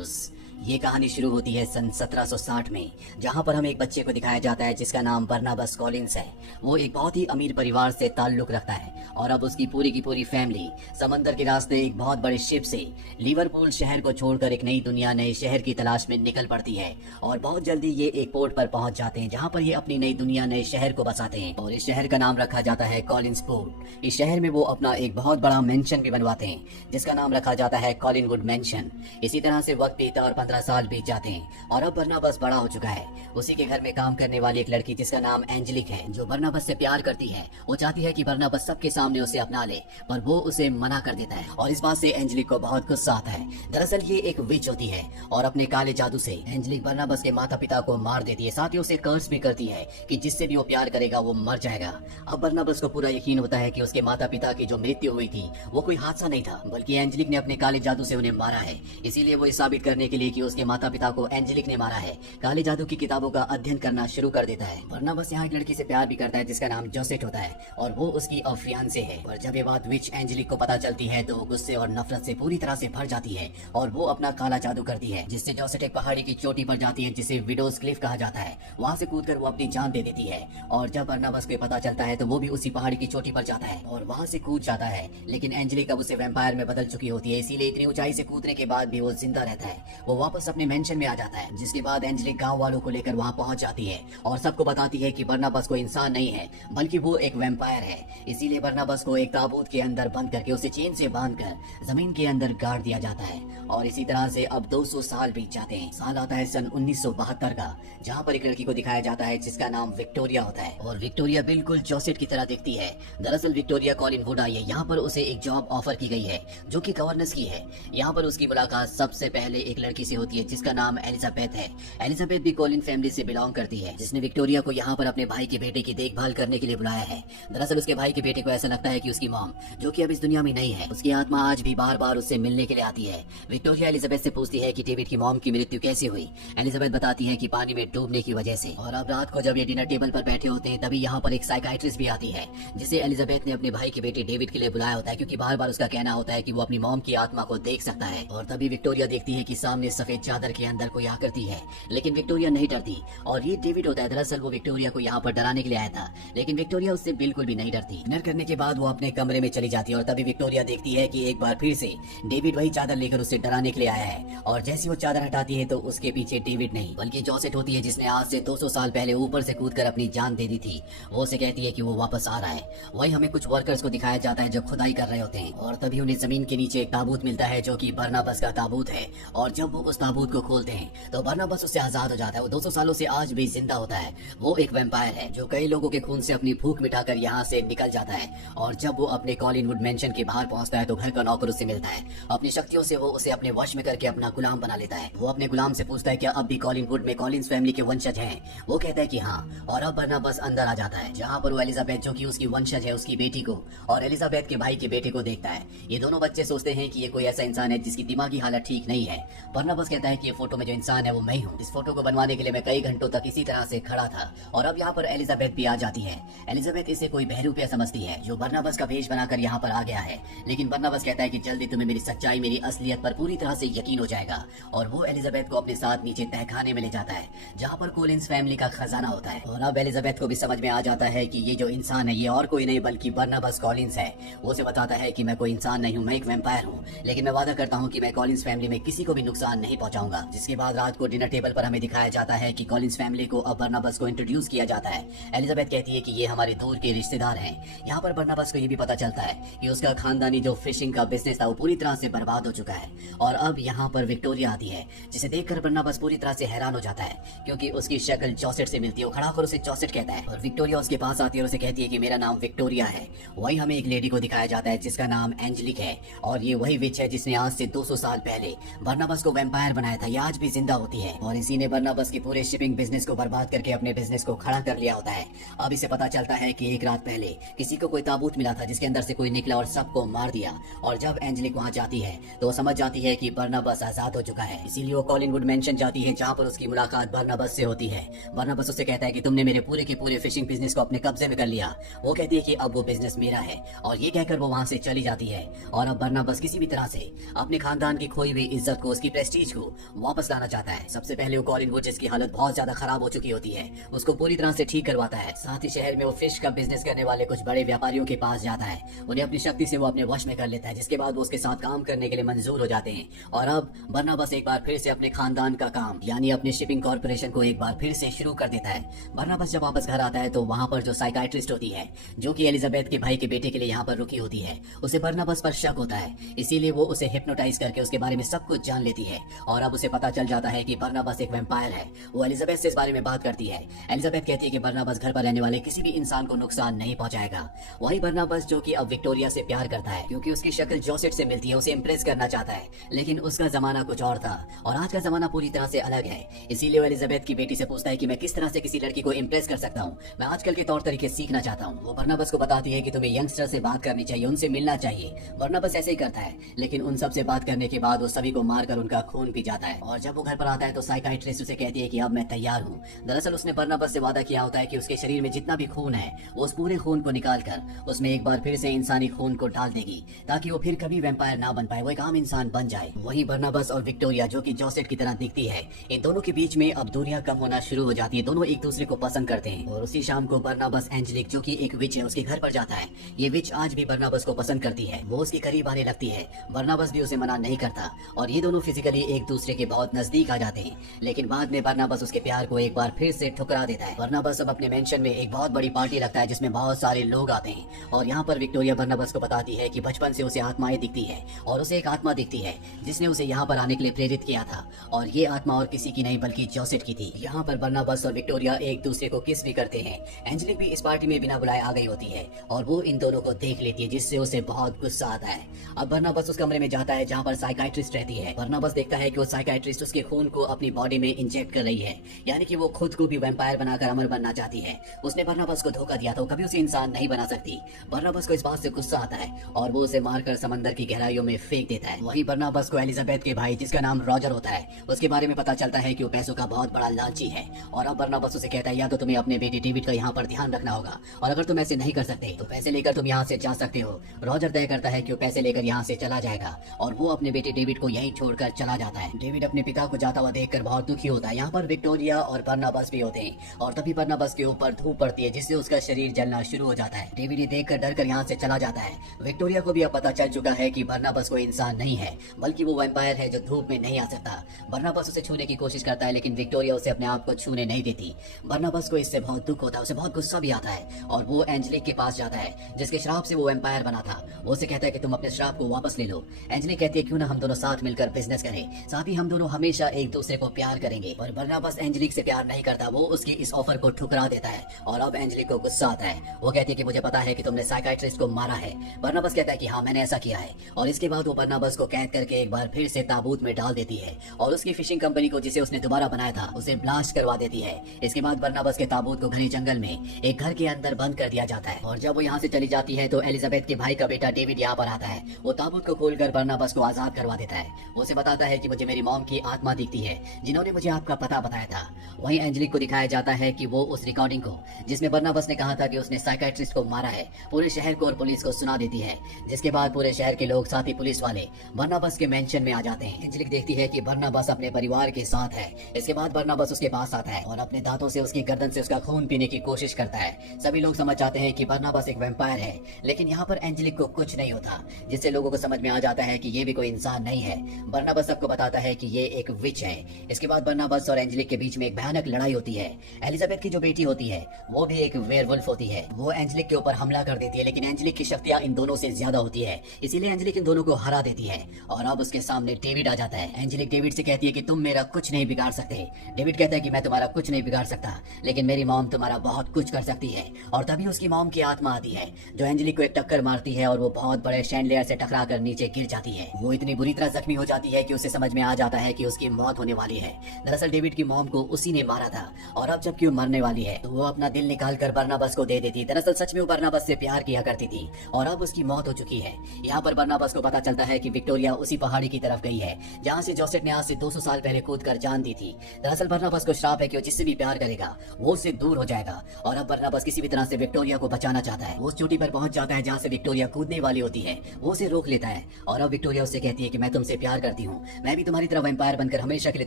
Barnabas. ये कहानी शुरू होती है सन 1760 में, जहाँ पर हमें एक बच्चे को दिखाया जाता है जिसका नाम बरनाबस कॉलिंस है। वो एक बहुत ही अमीर परिवार से ताल्लुक रखता है और अब उसकी पूरी की पूरी फैमिली समंदर के रास्ते एक बहुत बड़े शिप से लिवरपूल शहर को छोड़कर एक नई दुनिया, नए शहर की तलाश में निकल पड़ती है। और बहुत जल्दी ये एक पोर्ट पर पहुंच जाते हैं जहाँ पर ये अपनी नई दुनिया, नए शहर को बसाते हैं और इस शहर का नाम रखा जाता है कॉलिंस पोर्ट। इस शहर में वो अपना एक बहुत बड़ा मेंशन भी बनवाते हैं जिसका नाम रखा जाता है कॉलिंगवुड मेंशन। इसी तरह से वक्त बीता और 15 साल बीत जाते हैं और अब बरनाबस बड़ा हो चुका है। उसी के घर में काम करने वाली एक लड़की जिसका नाम एंजेलिक है, जो बरनाबस से प्यार करती है। वो चाहती है कि बरनाबस सबके सामने उसे अपना ले, पर वो उसे मना कर देता है और इस बात से एंजेलिक को बहुत गुस्सा आता है। दरअसल ये एक विच होती है और अपने काले जादू से एंजेलिक बरनाबस के माता पिता को मार देती है। साथ ही उसे कर्स भी करती है कि जिससे भी वो प्यार करेगा वो मर जाएगा। अब बरनाबस को पूरा यकीन होता है कि उसके माता पिता की जो मृत्यु हुई थी वो कोई हादसा नहीं था, बल्कि एंजेलिक ने अपने काले जादू से उन्हें मारा है। इसीलिए वो साबित करने के लिए कि उसके माता पिता को एंजेलिक ने मारा है, काले जादू की किताबों का अध्ययन करना शुरू कर देता है। बरनाबस यहाँ एक लड़की से प्यार भी करता है जिसका नाम जोसेट होता है और वो उसकी फियांसे है। पर जब ये बात विच एंजेलिक को पता चलती है तो वो गुस्से और नफरत से पूरी तरह से भर जाती है और वो अपना काला जादू करती है, जिससे जोसेट एक पहाड़ी की चोटी पर जाती है जिसे विडोज क्लिफ कहा जाता है। वहाँ से कूदकर वो अपनी जान दे देती है और जब बरनाबस को पता चलता है तो वो भी उसी पहाड़ी की चोटी पर जाता है और वहाँ से कूद जाता है। लेकिन एंजेलिक अब उसे वैम्पायर में बदल चुकी होती है, इसीलिए इतनी ऊंचाई से कूदने के बाद भी वो जिंदा रहता है। वो वापस अपने मेंशन में आ जाता है, जिसके बाद एंजेलिक गांव वालों को लेकर वहां पहुंच जाती है और सबको बताती है कि बरनाबस कोई इंसान नहीं है बल्कि वो एक वैम्पायर है। इसीलिए बरनाबस को एक ताबूत के अंदर बंद करके उसे चेन से बांधकर जमीन के अंदर गाड़ दिया जाता है। और इसी तरह से अब 200 साल बीत जाते हैं। साल आता है सन 1972 का, जहाँ पर एक लड़की को दिखाया जाता है जिसका नाम विक्टोरिया होता है और विक्टोरिया बिल्कुल जोसेट की तरह दिखती है। दरअसल विक्टोरिया कॉलिंगवुड आई है। यहाँ पर उसे एक जॉब ऑफर की गई है जो कि गवर्नेंस की है। यहाँ पर उसकी मुलाकात सबसे पहले एक लड़की से होती है जिसका नाम एलिजाबेथ है। एलिजाबेथ भी कॉलिन फैमिली से बिलोंग करती है, जिसने विक्टोरिया को यहाँ पर अपने भाई के बेटे की देखभाल करने के लिए बुलाया है। दरअसल उसके भाई के बेटे को ऐसा लगता है कि उसकी मॉम, जो कि अब इस दुनिया में नहीं है, उसकी आत्मा आज भी बार बार उससे मिलने के लिए आती है। विक्टोरिया एलिजाबेथ से पूछती है कि डेविड की मॉम की मृत्यु कैसे हुई। एलिजाबेथ बताती है कि पानी में डूबने की वजह से। और अब रात को जब ये डिनर टेबल पर बैठे होते हैं तभी यहाँ पर एक साइकाइट्रिस्ट भी आती है, जिसे एलिजाबेथ ने अपने भाई के बेटे डेविड के लिए बुलाया होता है, क्योंकि बार बार उसका कहना होता है कि वो अपनी मॉम की आत्मा को देख सकता है। और तभी विक्टोरिया देखती है कि सामने सफेद चादर के अंदर कोई आकृति है, लेकिन विक्टोरिया नहीं डरती और ये डेविड होता है। दरअसल वो विक्टोरिया को यहाँ पर डराने के लिए आया था, लेकिन विक्टोरिया उससे बिल्कुल भी नहीं डरती। डिनर करने के बाद वो अपने कमरे में चली जाती है और तभी विक्टोरिया देखती है कि एक बार फिर से डेविड वही चादर लेकर उसे डराने के लिए आया है। और जैसी वो चादर हटाती है तो उसके पीछे डेविड नहीं बल्कि जोसेट होती है, जिसने आज से 200 साल पहले ऊपर से कूदकर अपनी जान दे दी थी। वो उसे कहती है कि वो वापस आ रहा है। वही हमें कुछ वर्कर्स को दिखाया जाता है जो खुदाई कर रहे होते हैं और तभी उन्हें जमीन के नीचे एक ताबूत मिलता है जो कि बरनाबस का ताबूत है। और जब वो उस ताबूत को खोलते हैं तो बरनाबस उससे आजाद हो जाता है। वो 200 सालों से आज भी जिंदा होता है। वो एक वैम्पायर है जो कई लोगों के खून से अपनी भूख मिटाकर यहाँ से निकल जाता है। और जब वो अपने कॉलिंगवुड मेंशन के बाहर पहुंचता है तो घर का नौकर उससे मिलता है। अपनी शक्तियों से वो उसे अपने वश में करके अपना गुलाम बना लेता है। वो अपने गुलाम से पूछता है क्या अब भी कॉलिंगवुड में कॉलिंस फैमिली के वंशज हैं। वो कहता है कि हाँ। और अब बरनाबस अंदर आ जाता है, जहाँ पर वो एलिजाबेथ, जो कि उसकी वंशज है, उसकी बेटी को और एलिजाबेथ के भाई के बेटे को देखता है। ये दोनों बच्चे सोचते हैं कि ये कोई ऐसा इंसान है जिसकी दिमागी हालत ठीक नहीं है। बरनाबस कहता है कि ये फोटो में जो इंसान है वो मैं हूँ। इस फोटो को बनवाने के लिए मैं कई घंटों तक इसी तरह से खड़ा था। और अब यहाँ पर एलिजाबेथ भी आ जाती है। एलिजाबेथ इसे कोई बहरूपिया समझती है जो बरनाबस का भेष बनाकर यहाँ पर आ गया है, लेकिन बरनाबस कहता है कि जल्दी तुम्हें मेरी सच्चाई, मेरी असलियत पर पूरी तरह से यकीन हो जाएगा। और वो एलिजाबेथ को अपने साथ नीचे तहखाने में ले जाता है जहाँ पर कॉलिंस फैमिली का खजाना होता है। और अब एलिजाबेथ को भी समझ में आ जाता है कि ये जो इंसान है ये और कोई नहीं बल्कि बरनाबस कॉलिंस है। वो उसे बताता है कि मैं कोई इंसान नहीं हूँ, मैं एक वैम्पायर हूँ, लेकिन मैं वादा करता हूँ कि मैं कॉलिंस फैमिली में किसी को भी नुकसान नहीं पहुंचाऊंगा। जिसके बाद रात को डिनर टेबल पर हमें दिखाया जाता है कि कॉलिंस फैमिली को अब बरनाबस को इंट्रोड्यूस किया जाता है। एलिजाबेथ कहती है कि ये हमारे दूर के रिश्तेदार हैं। यहाँ पर बरनाबस को ये भी पता चलता है कि उसका खानदानी जो फिशिंग का बिजनेस था वो पूरी तरह से बर्बाद हो चुका है। और अब यहाँ पर विक्टोरिया आती है, जिसे देखकर बरनाबस पूरी तरह से हैरान हो जाता है, क्योंकि उसकी शक्ल जोसेट से मिलती है। वो खड़ा होकर उसे जोसेट कहता है और विक्टोरिया उसके पास आती है और उसे कहती है कि मेरा नाम विक्टोरिया है। वही हमें एक लेडी को दिखाया जाता है जिसका नाम एंजेलिक है और ये वही विच है जिसने आज से 200 साल पहले बरनाबस को वैम्पायर बनाया था। ये आज भी जिंदा होती है और इसी ने बरनाबस की पूरे शिपिंग बिजनेस को बर्बाद करके अपने बिजनेस को खड़ा कर लिया होता है। अब इसे पता चलता है कि एक रात पहले किसी को कोई ताबूत मिला था जिसके अंदर से कोई निकला और सबको मार दिया। और जब एंजेलिक वहाँ जाती है तो वो समझ जाती है कि बरनाबस आजाद हो चुका है। इसीलिए वो कॉलिंगवुड मेंशन जाती है जहाँ पर उसकी मुलाकात बरनाबस से होती है। बरनाबस उससे कहता है कि तुमने मेरे पूरे के पूरे फिशिंग बिजनेस को अपने कब्जे में कर लिया। वो कहती है कि अब वो बिजनेस मेरा है और ये कहकर वो वहाँ से चली जाती है। और अब बरनाबस किसी भी तरह से अपने खानदान की खोई हुई इज्जत को, उसकी प्रेस्टीज विच को वापस लाना चाहता है। सबसे पहले वो कॉलिन वुड, जिसकी हालत बहुत ज्यादा खराब हो चुकी होती है, उसको पूरी तरह से ठीक करवाता है। साथ ही शहर में वो फिश का बिजनेस करने वाले कुछ बड़े व्यापारियों के पास जाता है, उन्हें अपनी शक्ति से वो अपने वश में कर लेता है, जिसके बाद वो उसके साथ काम करने के लिए मंजूर हो जाते हैं। और अब बर्नाबस एक बार फिर से अपने खानदान का काम यानी अपने शिपिंग कॉर्पोरेशन को एक बार फिर से शुरू कर देता है। बर्नाबस जब वापस घर आता है तो वहाँ पर जो साइकाइट्रिस्ट होती है, जो कि एलिजाबेथ के भाई के बेटे के लिए यहाँ पर रुकी होती है, उसे बर्नाबस पर शक होता है, इसीलिए वो उसे हिप्नोटाइज करके उसके बारे में सब कुछ जान लेती है। और अब उसे पता चल जाता है कि बर्नाबस एक वैम्पायर है। वो एलिजाबेथ से इस बारे में बात करती है। एलिजाबेथ कहती है कि बर्नाबस घर पर रहने वाले किसी भी इंसान को नुकसान नहीं पहुंचाएगा। वही बर्नाबस, जो कि अब विक्टोरिया से प्यार करता है क्योंकि उसकी शक्ल जोसेट से मिलती है, उसे इम्प्रेस करना चाहता है, लेकिन उसका जमाना कुछ और था और आज का जमाना पूरी तरह से अलग है। इसीलिए वो एलिजाबेथ की बेटी से पूछता है कि मैं किस तरह से किसी लड़की को इम्प्रेस कर सकता हूँ, मैं आजकल के तौर तरीके सीखना चाहता हूँ। वो बर्नाबस को बताती है कि तुम्हें यंगस्टर से बात करनी चाहिए, उनसे मिलना चाहिए। बर्नाबस ऐसे ही करता है, लेकिन उन सब से बात करने के बाद वो सभी को मारकर उनका खून पी जाता है। और जब वो घर पर आता है तो साइकाइट्रिस्ट उसे कहती है कि अब मैं तैयार हूँ। दरअसल उसने बर्नाबस से वादा किया होता है कि उसके शरीर में जितना भी खून है वो उस पूरे खून को निकाल कर उसमें एक बार फिर से इंसानी खून को डाल देगी, ताकि वो फिर कभी वैम्पायर ना बन पाए, वो एक आम इंसान बन जाए। वहीं बर्नाबस और विक्टोरिया, जो कि जोसेट की तरह दिखती है, इन दोनों के बीच में अब दूरियां कम होना शुरू हो जाती है। दोनों एक दूसरे को पसंद करते हैं। और उसी शाम को बर्नाबस एंजेलिक, जो कि एक विच है, उसके घर पर जाता है। ये विच आज भी बर्नाबस को पसंद करती है, वो उसके करीब आने लगती है। बर्नाबस भी उसे मना नहीं करता और ये दोनों फिजिकली एक दूसरे के बहुत नजदीक आ जाते हैं। लेकिन बाद में बर्नाबस उसके प्यार को एक बार फिर से ठुकरा देता है। बर्नाबस अब अपने मेंशन में एक बहुत बड़ी पार्टी रखता है जिसमें बहुत सारे लोग आते हैं। और यहाँ पर विक्टोरिया बर्नाबस को बताती है कि बचपन से उसे आत्माएं दिखती है और उसे एक आत्मा दिखती है जिसने उसे यहाँ पर आने के लिए प्रेरित किया था। और ये आत्मा और किसी की नहीं बल्कि जोसेट की थी। यहाँ पर बर्नाबस और विक्टोरिया एक दूसरे को किस भी करते हैं। एंजेलिक भी इस पार्टी में बिना बुलाए आ गई होती है और वो इन दोनों को देख लेती है, जिससे उसे बहुत गुस्सा आता है। अब बर्नाबस उस कमरे में जाता है जहाँ पर साइकाइट्रिस्ट रहती है। बर्नाबस देखता है कि वो साइकाइट्रिस्ट उसके खून को अपनी बॉडी में इंजेक्ट कर रही है, यानी कि वो खुद को भी वैम्पायर बनाकर अमर बनना चाहती है। उसने बर्नाबस को धोखा दिया था, कभी उसे इंसान नहीं बना सकती। बर्नाबस को इस बात से गुस्सा आता है और वो उसे मारकर समंदर की गहराइयों में फेंक देता है। वहीं बर्नाबस को एलिजाबेथ के भाई, जिसका नाम रॉजर होता है, उसके बारे में पता चलता है कि वो पैसों का बहुत बड़ा लालची है। और अब बर्नाबस उसे कहता है या तो तुम्हें अपने बेटे डेविड का यहाँ पर ध्यान रखना होगा, और अगर तुम ऐसे नहीं कर सकते तो पैसे लेकर तुम यहाँ से जा सकते हो। रॉजर तय करता है कि वो पैसे लेकर यहाँ से चला जाएगा और वो अपने बेटे डेविड को यहीं छोड़कर चला जाता है। डेविड अपने पिता को जाता हुआ देखकर बहुत दुखी होता है। यहाँ पर विक्टोरिया और बर्नाबस भी होते हैं और तभी बर्नाबस के ऊपर धूप पड़ती है, जिससे उसका शरीर जलना शुरू हो जाता है। डेविड ये देखकर डरकर यहाँ से चला जाता है। विक्टोरिया को भी अब पता चल चुका है कि बर्नाबस कोई इंसान नहीं है, बल्कि वो वैम्पायर है जो धूप में नहीं आ सकता। बर्नाबस उसे छूने की कोशिश करता है, लेकिन विक्टोरिया उसे अपने आप को छूने नहीं देती। बर्नाबस को इससे बहुत दुख होता है, उसे बहुत गुस्सा भी आता है और वो एंजेलिक के पास जाता है, जिसके श्राप से वो वैम्पायर बना था। वो उसे कहता है कि तुम अपने श्राप को वापस ले लो। एंजेलिक कहती है क्यों ना हम दोनों साथ मिलकर बिजनेस करें, साथ ही हम दोनों हमेशा एक दूसरे को प्यार करेंगे। पर बर्नाबस एंजेलिक से प्यार नहीं करता, वो उसकी इस ऑफर को ठुकरा देता है और अब एंजेलिक को गुस्सा आता है। वो कहती है कि मुझे पता है कि तुमने साइकाइट्रिस्ट को मारा है। बर्नाबस कहता है कि हाँ, मैंने ऐसा किया है। और इसके बाद वो बर्नाबस को कैद करके एक बार फिर से ताबूत में डाल देती है और उसकी फिशिंग कंपनी को, जिसे उसने दोबारा बनाया था, उसे ब्लास्ट करवा देती है। इसके बाद बर्नाबस के ताबूत को घने जंगल में एक घर के अंदर बंद कर दिया जाता है। और जब वो यहाँ से चली जाती है तो एलिजाबेथ के भाई का बेटा डेविड यहाँ पर आता है। वो ताबूत को खोलकर बर्नाबस को आजाद करवा देता है। वो उसे बताता है कि मुझे मेरी मॉम की आत्मा दिखती है, जिन्होंने मुझे आपका पता बताया था। वहीं एंजेलिक को दिखाया जाता है कि वो उस रिकॉर्डिंग को, जिसमें बर्नाबस ने कहा था कि उसने साइकाइट्रिस्ट को मारा है, पूरे शहर को और पुलिस को सुना देती है। जिसके बाद पूरे शहर के लोग, साथ ही पुलिस वाले, बर्नाबस के मेंशन में आ जाते हैं। एंजेलिक देखती है कि बर्नाबस अपने परिवार के साथ है। इसके बाद बर्नाबस उसके पास आता है और अपने दांतों से उसकी गर्दन से उसका खून पीने की कोशिश करता है। सभी लोग समझ जाते हैं कि बर्नाबस एक वैम्पायर है, लेकिन यहाँ पर एंजेलिक को कुछ नहीं होता, जिससे लोगों को समझ में आ जाता है कि ये भी कोई इंसान नहीं है। बर्नाबस सबको बताता है कि ये एक विच है। इसके बाद बर्नाबस और एंजेलिक के बीच में एक भयानक लड़ाई होती है। एलिजाबेथ की जो बेटी होती है वो भी एक वेयरवुल्फ होती है। वो एंजेलिक के ऊपर हमला कर देती है, लेकिन एंजेलिक की शक्तियां इन दोनों से ज्यादा होती है, इसीलिए एंजेलिक इन दोनों को हरा देती है। और अब उसके सामने डेविड आ जाता है। एंजेलिक डेविड से कहती है कि तुम मेरा कुछ नहीं बिगाड़ सकते। डेविड कहता है कि मैं तुम्हारा कुछ नहीं बिगाड़ सकता, लेकिन मेरी मॉम तुम्हारा बहुत कुछ कर सकती है। और तभी उसकी मॉम की आत्मा आती है, जो एंजेलिक को एक टक्कर मारती है और वो बहुत बड़े शैंडलियर से टकरा कर नीचे गिर जाती है। वो इतनी बुरी तरह जख्मी हो जाती है कि उसे समझ में आ जाता है कि उसकी मौत होने वाली है। दरअसल डेविड की मॉम को उसी ने मारा था और अब जबकि वो मरने वाली है तो वो अपना दिल निकाल कर बर्नाबस को दे देती। दरअसल सच में वो बर्नाबस से प्यार किया करती थी और अब उसकी मौत हो चुकी है। यहाँ पर बर्नाबस को पता चलता है कि विक्टोरिया उसी पहाड़ी की तरफ गई है जहाँ से जोसेट ने आज से 200 साल पहले कूद कर जान दी थी। दरअसल बर्नाबस को श्राप है कि वो जिससे भी प्यार करेगा वो उससे दूर हो जाएगा और अब बर्नाबस किसी भी तरह से विक्टोरिया को बचाना चाहता है। वो उस चोटी पर पहुंच जाता है जहाँ से विक्टोरिया कूदने वाली होती है। वो उसे रोक लेता है और अब विक्टोरिया उससे कहती है कि मैं तुमसे प्यार करती हूँ, मैं भी भी तुम्हारी तरह वैम्पायर बनकर हमेशा के लिए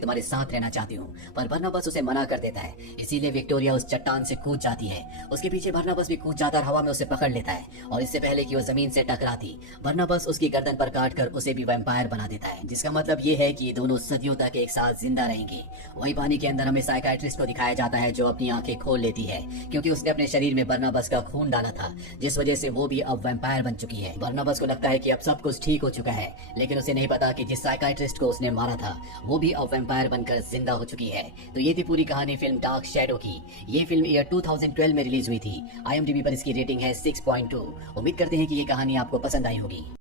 तुम्हारे साथ रहना चाहती हूँ। पर बर्नाबस उसे मना कर देता है। इसीलिए विक्टोरिया उस चट्टान से कूद जाती है। उसके पीछे बर्नाबस भी कूद जाता और हवा में उसे पकड़ लेता है, और इससे पहले कि वो जमीन से टकराती बर्नाबस उसकी गर्दन पर काट कर उसे भी वैम्पायर बना देता है, जिसका मतलब ये है कि ये दोनों सदियों तक एक साथ जिंदा रहेंगे। वही पानी के अंदर हमें साइकाइट्रिस्ट को दिखाया जाता है, जो अपनी आंखें खोल लेती है क्योंकि उसने अपने शरीर में बर्नाबस का खून डाला था, जिस वजह से वो भी अब वैम्पायर बन चुकी है। बर्नाबस को लगता है कि अब सब कुछ ठीक हो चुका है, लेकिन उसे नहीं पता कि जिस साइकाइट्रिस्ट को उसने मारा था वो भी अब वैम्पायर बनकर जिंदा हो चुकी है। तो ये थी पूरी कहानी फिल्म डार्क शैडो की। ये फिल्म ईयर 2012 में रिलीज हुई थी। IMDb पर इसकी रेटिंग है 6.2। उम्मीद करते हैं कि ये कहानी आपको पसंद आई होगी।